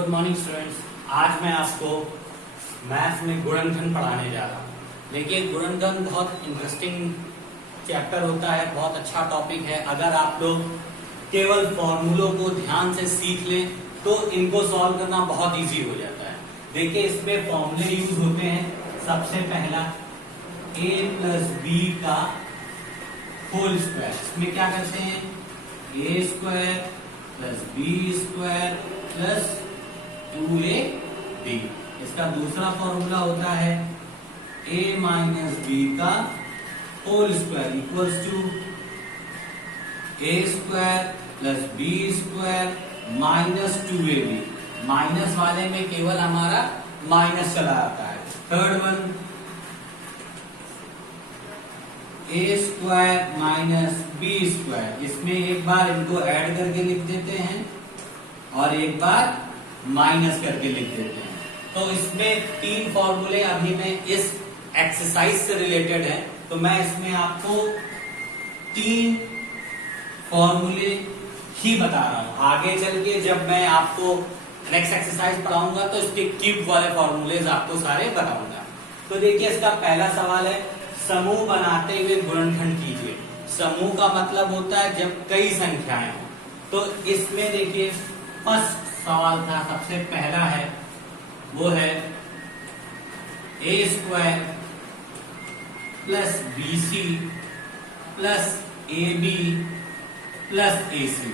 Good morning students. आज मैं आपको मैथ्स में गुणनखंड पढ़ाने जा रहा हूँ। देखिए, गुणनखंड बहुत इंटरेस्टिंग चैप्टर होता है, बहुत अच्छा टॉपिक है। अगर आप लोग केवल फॉर्मूलों को ध्यान से सीख लें तो इनको सॉल्व करना बहुत इजी हो जाता है। देखिए, इसमें फॉर्मूले यूज होते हैं। सबसे पहला a प्लस बी का होल स्क्वायर। इसमें क्या करते हैं? a square plus B square plus 2ab। इसका दूसरा फॉर्मूला होता है a माइनस बी का whole square equals to a square plus B square minus 2ab। Minus वाले में केवल हमारा माइनस चला आता है। Third one a square minus B square. इसमें एक बार इनको ऐड करके लिख देते हैं और एक बार माइनस करके लिख देते हैं। तो इसमें तीन फॉर्मूले अभी मैं इस एक्सरसाइज से रिलेटेड है, तो मैं इसमें आपको तीन फॉर्मूले ही बता रहा हूं। आगे चल के जब मैं आपको नेक्स्ट एक्सरसाइज पढ़ाऊंगा तो इसके क्यूब वाले फॉर्मूलेज आपको सारे बताऊंगा। तो देखिए, इसका पहला सवाल है, समूह बनाते हुए गुणनखंड कीजिए। समूह का मतलब होता है जब कई संख्याएं हो। तो इसमें देखिए, फर्स्ट सवाल था, सबसे पहला है, वो है a square plus bc plus ab plus ac।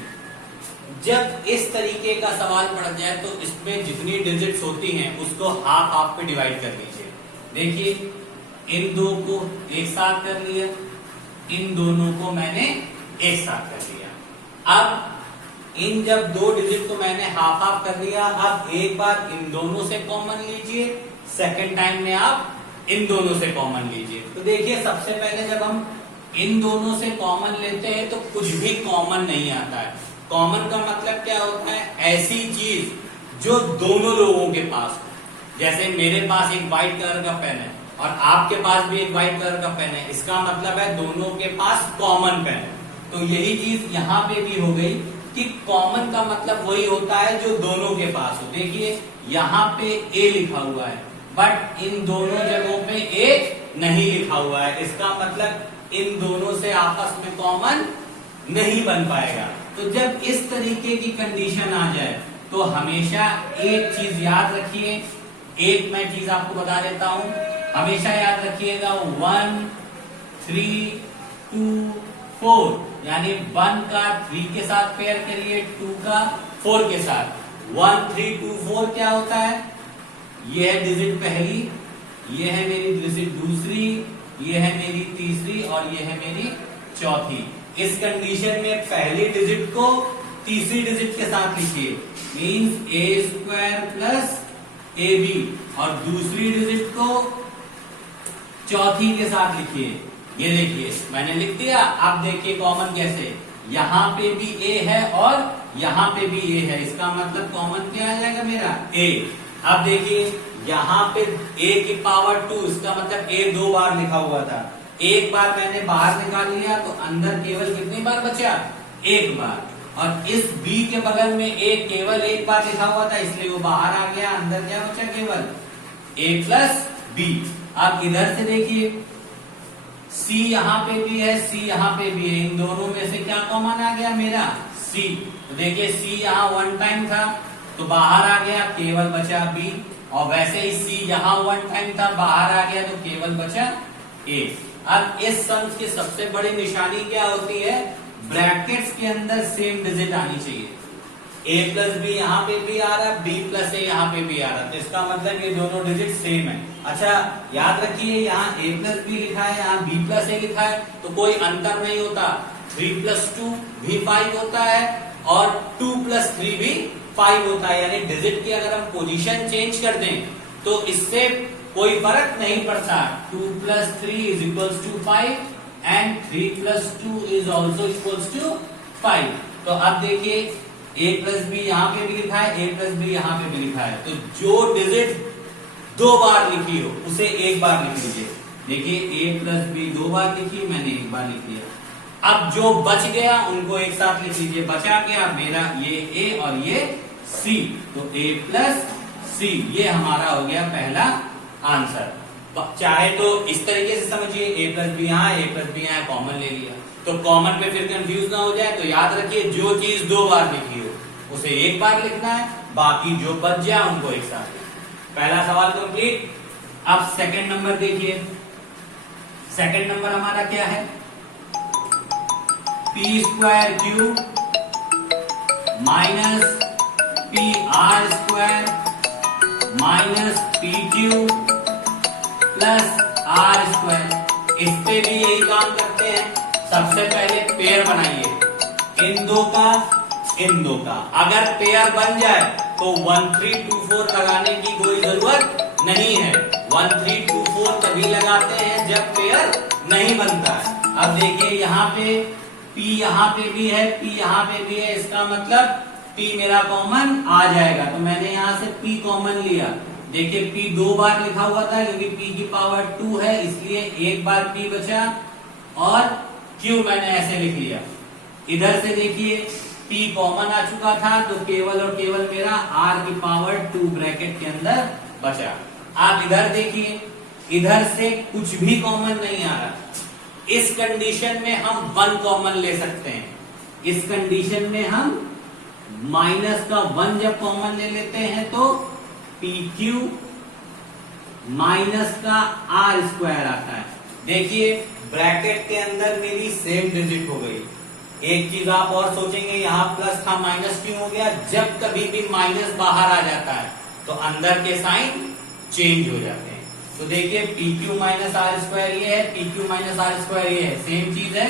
जब इस तरीके का सवाल पड़ जाए तो इसमें जितनी डिजिट्स होती हैं उसको हाफ हाफ पे डिवाइड कर लीजिए। देखिए, इन दो को एक साथ कर लिया, इन दोनों को मैंने एक साथ कर लिया। अब इन जब दो डिजिट को मैंने हाफ हाफ कर लिया, अब एक बार इन दोनों से कॉमन लीजिए, सेकंड टाइम में आप इन दोनों से कॉमन लीजिए। तो देखिए, सबसे पहले जब हम इन दोनों से कॉमन लेते हैं तो कुछ भी कॉमन नहीं आता है। कॉमन का मतलब क्या होता है? ऐसी चीज जो दोनों लोगों के पास हो। जैसे मेरे पास एक व्हाइट कलर का पेन है और आपके पास भी एक व्हाइट कलर का पेन है, इसका मतलब है दोनों के पास कॉमन पेन है। तो यही चीज यहाँ पे भी हो गई कि कॉमन का मतलब वही होता है जो दोनों के पास हो। देखिए, यहाँ पे a लिखा हुआ है बट इन दोनों जगहों पे a नहीं लिखा हुआ है। इसका मतलब इन दोनों से आपस में कॉमन नहीं बन पाएगा। तो जब इस तरीके की कंडीशन आ जाए तो हमेशा एक चीज याद रखिए। एक मैं चीज आपको बता देता हूं, हमेशा याद रखिएगा 1 3 2 4, यानी 1 का 3 के साथ पेयर करिए, 2 का 4 के साथ। 1 3 2 4 क्या होता है? ये है डिजिट पहली, ये है मेरी डिजिट दूसरी, ये है मेरी तीसरी और ये है मेरी चौथी। इस कंडीशन में पहली डिजिट को तीसरी डिजिट के साथ लिखिए, means a square plus ab, और दूसरी डिजिट को चौथी के साथ लिखिए। ये देखिए, मैंने लिख दिया। अब देखिए कॉमन कैसे, यहाँ पे भी a है और यहाँ पे भी a है। इसका मतलब कॉमन क्या आ जाएगा मेरा? a। अब देखिए, यहाँ पे a की पावर 2, इसका मतलब a दो बार लिखा हुआ था। एक बार मैंने बाहर निकाल लिया तो अंदर केवल कितनी बार बचा? एक बार। और इस b के बगल में a केवल एक बार लिखा हुआ था, इसलिए वो बाहर आ गया। अंदर क्या बचा? केवल a प्लस b। अब इधर से देखिए, c यहाँ पे भी है, c यहाँ पे भी है। इन दोनों में से क्या कॉमन आ गया मेरा? c। तो देखिए, c यहाँ 1 टाइम था तो बाहर आ गया, केवल बचा b। और वैसे ही c यहाँ 1 टाइम था, बाहर आ गया तो केवल बचा a। अब इस सम्स की सबसे बड़ी निशानी क्या होती है? ब्रैकेट्स के अंदर सेम डिजिट आनी चाहिए। a प्लस बी यहाँ पे भी आ रहा है, b प्लस ए यहाँ पे भी आ रहा है, तो इसका मतलब ये दोनों डिजिट सेम है। अच्छा, याद रखिए, यहाँ a प्लस बी लिखा है, यहाँ b प्लस ए लिखा है, तो कोई अंतर नहीं होता। 3 प्लस 2 भी 5 होता है और 2 प्लस 3 भी 5 होता है। यानी डिजिट की अगर हम पोजीशन चेंज कर दें तो इससे कोई फर्क नहीं पड़ता। 2 plus 3 is equals to 5 and 3 plus 2 is also equals to 5। तो अब देखिए, a प्लस बी यहाँ पे भी लिखा है, a प्लस बी यहाँ पे भी लिखा है, तो जो डिजिट 2 बार लिखी हो उसे एक बार लिख लीजिए। देखिए, a प्लस बी 2 बार लिखी, मैंने एक बार लिख लिया। अब जो बच गया उनको एक साथ लिख लीजिए। बचा क्या मेरा? ये a और ये सी, तो a प्लस सी, ये हमारा हो गया पहला आंसर। चाहे तो इस तरीके से समझिए, a प्लस बी यहाँ, a प्लस बी यहाँ कॉमन ले लिया, तो कॉमन पे फिर कंफ्यूज ना हो जाए, तो याद रखिए जो चीज 2 बार लिखी हो उसे 1 बार लिखना है, बाकी जो बच जाए उनको एक साथ लिखना। पहला सवाल कंप्लीट। अब सेकंड नंबर देखिए, सेकंड नंबर हमारा क्या है, P square Q minus P R square minus P Q plus R square. इस पे भी यही काम करते हैं। सबसे पहले पेयर बनाइए इन दो का, इन दो का। अगर पेयर बन जाए तो 1 3 2 4 लगाने की कोई जरूरत नहीं है। 1 3 2 4 तभी लगाते हैं जब पेयर नहीं बनता है। अब देखिए यहाँ पे P यहाँ पे भी है, P यहाँ पे भी है, इसका मतलब P मेरा कॉमन आ जाएगा, तो मैंने यहाँ से P कॉमन लिया। देखिए P 2 बार लिखा हुआ था क्योंकि P की पावर 2 है, इसलिए 1 बार P बचा और Q मैंने ऐसे लिख लिया। इधर से देखिए P कॉमन आ चुका था, तो केवल और केवल मेरा R की पावर 2 ब्रैकेट के अंदर बचा। आप इधर देखिए, इधर से कुछ भी कॉमन नहीं आ रहा। इस कंडीशन में हम 1 कॉमन ले सकते हैं। इस कंडीशन में हम माइनस का 1 जब कॉमन ले लेते हैं तो PQ माइनस का R स्क्वायर आता है। देखिए ब्रैकेट के अंदर मेरी सेम डिजिट हो गई। एक चीज आप और सोचेंगे, यहाँ प्लस था माइनस क्यों हो गया? जब कभी भी माइनस बाहर आ जाता है तो अंदर के साइन चेंज हो जाते हैं। तो देखिए PQ माइनस आर स्क्वायर ये है, PQ माइनस आर स्क्वायर ये है, सेम चीज है।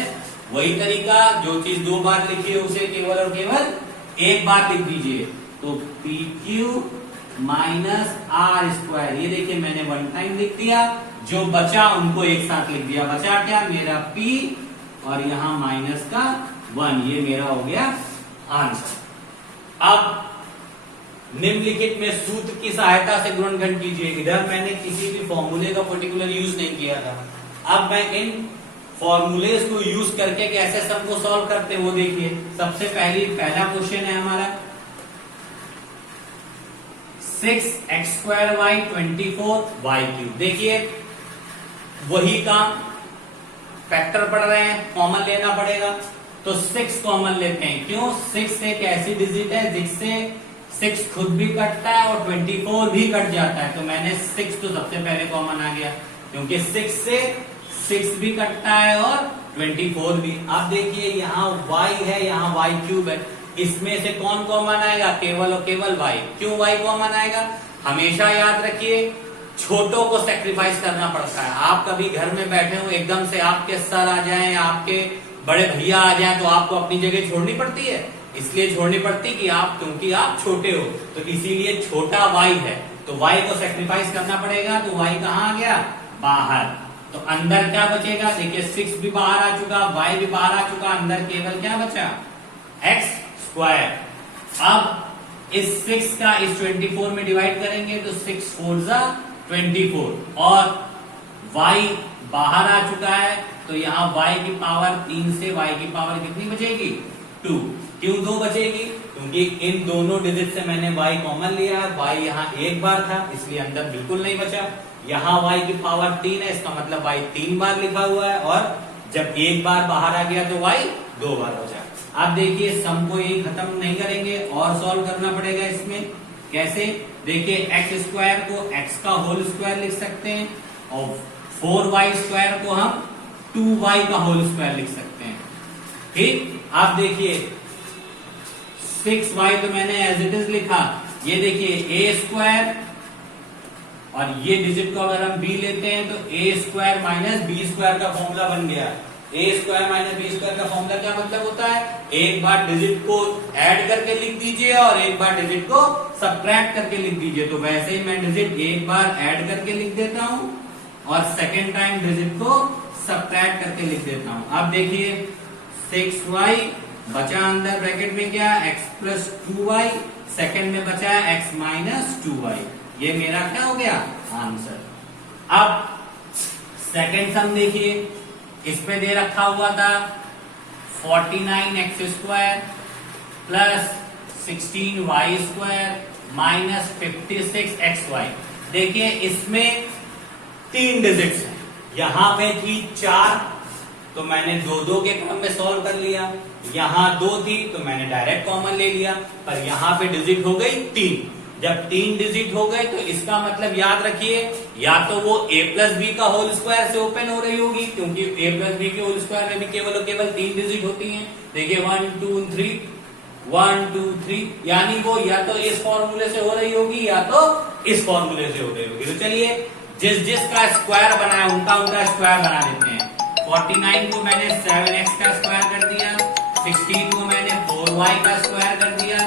वही तरीका, जो चीज 2 बार लिखी है उसे केवल और केवल 1 बार लिख दीजिए। तो PQ माइनस आर स्क्वायर, ये देखिए मैंने 1 टाइम लिख दिया, जो बचा उनको एक साथ लिख दिया। बचा क्या? मेरा P और यहां माइनस का 1, ये मेरा हो गया आंसर। अब निम्नलिखित में सूत्र की सहायता से गुणनखंड कीजिए। इधर मैंने किसी भी फॉर्मूले का पर्टिकुलर यूज नहीं किया था। अब मैं इन फॉर्मूलेज को यूज करके कैसे सम को सॉल्व करते हैं वो देखिए। सबसे पहला क्वेश्चन है हमारा 6x² y 24y³। देखिए वही काम, फैक्टर पढ़ रहे हैं, कॉमन लेना पड़ेगा, तो 6 कॉमन लेते हैं। क्यों? 6 एक ऐसी डिजिट है जिससे 6 खुद भी कटता है और 24 भी कट जाता है, तो मैंने 6 तो सबसे पहले कॉमन आ गया, क्योंकि 6 से 6 भी कटता है और 24 भी। अब देखिए यहाँ y है, यहाँ y³ है, इसमें से कौन कॉमन आएगा? केवल और केवल y। क्यों y कॉमन आएगा? हमेशा याद रखिए छोटों को सेक्रीफाइस करना पड़ता है। आप कभी घर में बैठे हो, एकदम से आपके सर आ जाएं, आपके बड़े भैया आ जाएं, तो आपको अपनी जगह छोड़नी पड़ती है। इसलिए छोड़नी पड़ती कि आप, क्योंकि आप छोटे हो, तो इसीलिए छोटा y है, तो y को सेक्रीफाइस करना पड़ेगा। तो y कहाँ आ गया? बाहर। तो अंदर क्या बचेगा? देखिए 6 भी बाहर आ चुका, y भी बाहर आ चुका, अंदर केवल क्या बचा? x²। अब इस 6 का इस 24 में डिवाइड करेंगे तो 6 4 जा 24 और y बाहर आ चुका है, तो यहाँ y की पावर 3 से y की पावर कितनी बचेगी? 2। क्यों 2 बचेगी? क्योंकि इन दोनों डिजिट से मैंने y कॉमन लिया है। y यहाँ 1 बार था, इसलिए अंदर बिल्कुल नहीं बचा। यहाँ y की पावर 3 है, इसका मतलब y 3 बार लिखा हुआ है, और जब 1 बार बाहर आ गया तो y 2 बार बचा। अब देखिए सम को यही खत्म नहीं करेंगे और सॉल्व करना पड़ेगा इसमें। कैसे? देखिए x² को x का होल स्क्वायर लिख सकते हैं और 4y² को हम 2y का होल स्क्वायर लिख सकते हैं। ठीक, आप देखिए 6y तो मैंने एज इट इज लिखा। ये देखिए a² और ये डिजिट को अगर हम b लेते हैं तो a² माइनस b² का फॉर्मूला बन गया। a² माइनस b² का फॉर्मूला क्या मतलब होता है? एक बार डिजिट को ऐड करके लिख दीजिए और एक बार डिजिट को सबट्रैक्ट करके लिख दीजिए। तो वैसे ही मैं डिजिट एक बार ऐड करके लिख देता हूं और सेकेंड टाइम डिजिट को सबट्रैक्ट करके लिख देता हूं। अब देखिए 6y बचा अंदर ब्रैकेट में क्या? x प्लस 2y, सेकेंड में बचा x माइनस 2y। ये मेरा क्या हो गया? आंसर। अब सेकेंड सम देखिए, इसमें दे रखा हुआ था 49x² plus 16y² minus 56xy। देखिए इसमें 3 डिजिट्स हैं, यहां पे थी 4 तो मैंने 2 के क्रम में सॉल्व कर लिया, यहां 2 थी तो मैंने डायरेक्ट कॉमन ले लिया, पर यहां पे डिजिट हो गई 3। जब 3 डिजिट हो गए तो इसका मतलब याद रखिए, या तो वो a प्लस बी का होल स्क्वायर से ओपन हो रही होगी, क्योंकि a प्लस बी के होल स्क्वायर में भी केवल 3 डिजिट होती हैं। देखिए 1 2 3 1 2 3, यानी वो या तो इस फॉर्मूले से हो रही होगी या तो इस फॉर्मूले से हो रही होगी। तो चलिए जिसका स्क्वायर बना है उनका स्क्वायर बना देते हैं। 49 को मैंने 7x का स्क्वायर कर दिया, 16 को मैंने 4y का स्क्वायर कर दिया,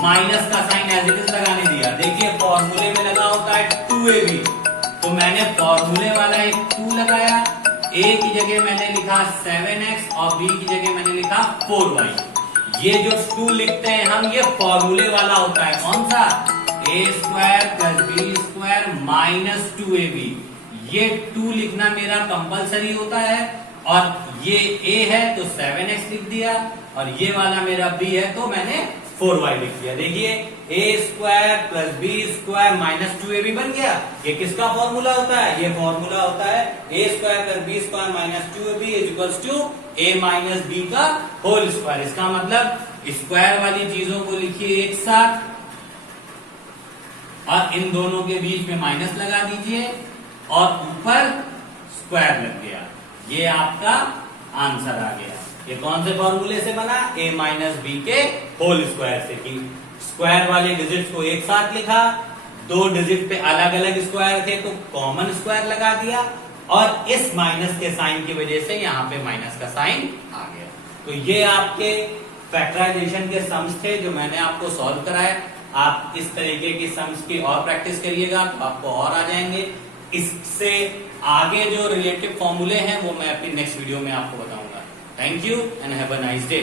माइनस का साइन एज इट इज लगाने दिया। देखिए फॉर्मूले में लगा होता है 2ab, तो मैंने फॉर्मूले वाला एक 2 लगाया, a की जगह मैंने लिखा 7x और b की जगह मैंने लिखा 4y। ये जो 2 लिखते हैं हम, ये फॉर्मूले वाला होता है, कौन सा, a² + b² माइनस 2ab। ये 2 लिखना मेरा कंपलसरी होता है, और ये a है तो 7x लिख दिया, और ये वाला मेरा b है तो मैंने 4y लिख दिया। देखिए a² + b² माइनस 2ab बन गया। ये किसका फॉर्मूला होता है, ये फॉर्मूला होता है a² + b² minus 2ab = a minus b का होल स्क्वायर। इसका मतलब स्क्वायर वाली चीजों को लिखिए एक साथ, और इन दोनों के बीच में माइनस लगा दीजिए, और ऊपर स्क्वायर लग गया। ये आपका आंसर आ गया। ये कौन से फॉर्मूले से बना, a माइनस बी के होल स्क्वायर से। कि स्क्वायर वाले डिजिट्स को एक साथ लिखा, 2 डिजिट पे अलग अलग स्क्वायर थे तो कॉमन स्क्वायर लगा दिया, और इस माइनस के साइन की वजह से यहाँ पे माइनस का साइन आ गया। तो ये आपके फैक्टराइजेशन के सम्स थे जो मैंने आपको सॉल्व कराए। आप इस तरीके की सम्स की और प्रैक्टिस करिएगा तो आपको और आ जाएंगे। इससे आगे जो रिलेटिव फॉर्मूले हैं वो मैं अपनी नेक्स्ट वीडियो में आपको बताऊंगा। Thank you and have a nice day.